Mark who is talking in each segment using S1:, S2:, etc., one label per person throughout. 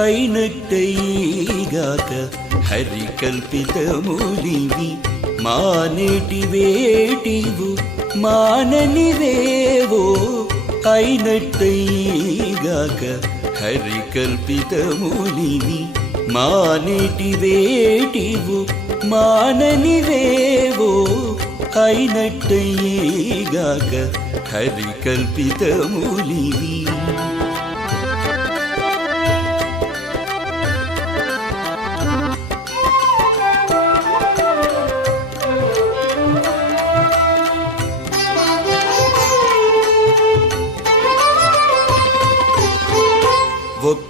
S1: అయినట్టయిగాక హరి కల్పితములివి మానేటి వేటివు మాననివేవో అయినట్టయిగాక హరి కల్పితములివి మానేటి వేటివు మాననివేవో అయినట్టయిగాక హరి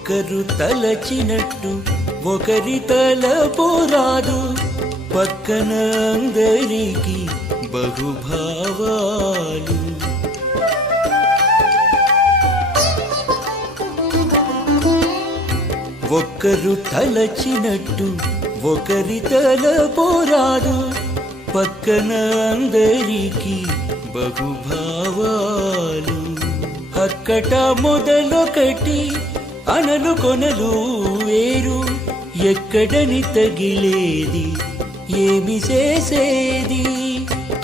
S1: ఒకరు ఒక్కరు తలచినట్టు ఒకరి తల పోరాదు. పక్కన అందరికి బహుభావాలు. ఒక్కరు తలచినట్టు ఒకరి తల పోరాదు. పక్కన అందరికి బహుభావాలు. అక్కట మొదలొకటి అనలు కొనలు వేరు ఎక్కడని తగిలేది ఏమి చేసేది?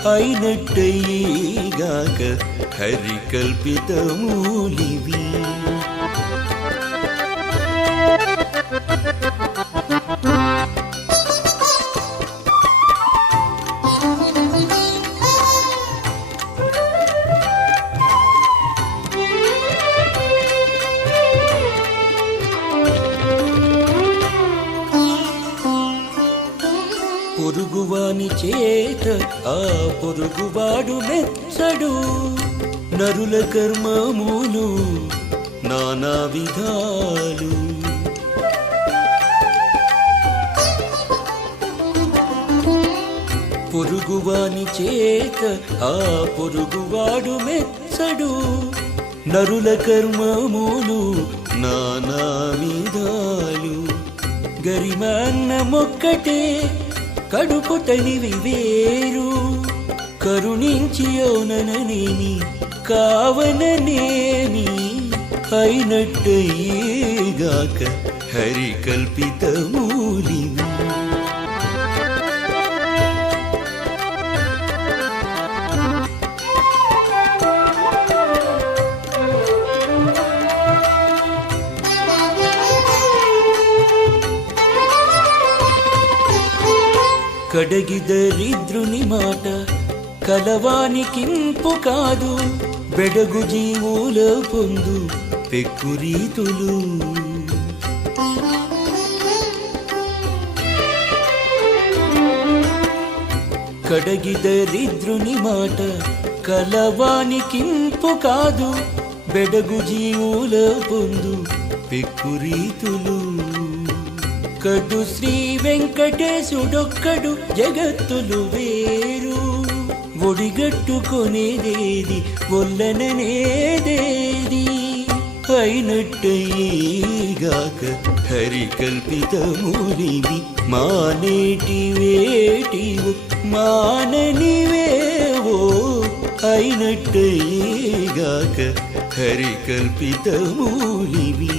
S1: అయినట్టయిగాక హరి పొరుగువాని చేత ఆ పొరుగువాడు మెచ్చడు. నరుల కర్మములు నానా విధాలు. పొరుగువాని చేత ఆ పొరుగువాడు మెచ్చడు. నరుల కర్మములు నానా విధాలు. గరిమాన్న మొక్కటే కడుపు తనివి వేరు. కరుణించి యోననేమి కావననేమి అయినట్టయ్యేగాక హరి కడగి దరిద్రుని మాట కలవానికింపు కాదు బెడగు జీవుల పొందు పెక్కురీతులు. కడగి దరిద్రుని మాట కలవానికింపు కాదు బెడగు జీవుల పొందు పెక్కురీతులు. ఒక్కడు శ్రీ వెంకటేశుడొక్కడు జగత్తులు వేరు. ఒడిగట్టుకునేదేది ఒల్లననేదేది అయినట్టయ్యేగాక హరి కల్పితమునివి మానేటి వేటివు మాననివేవో. అయినట్టయ్యేగాక హరి కల్పితమునివి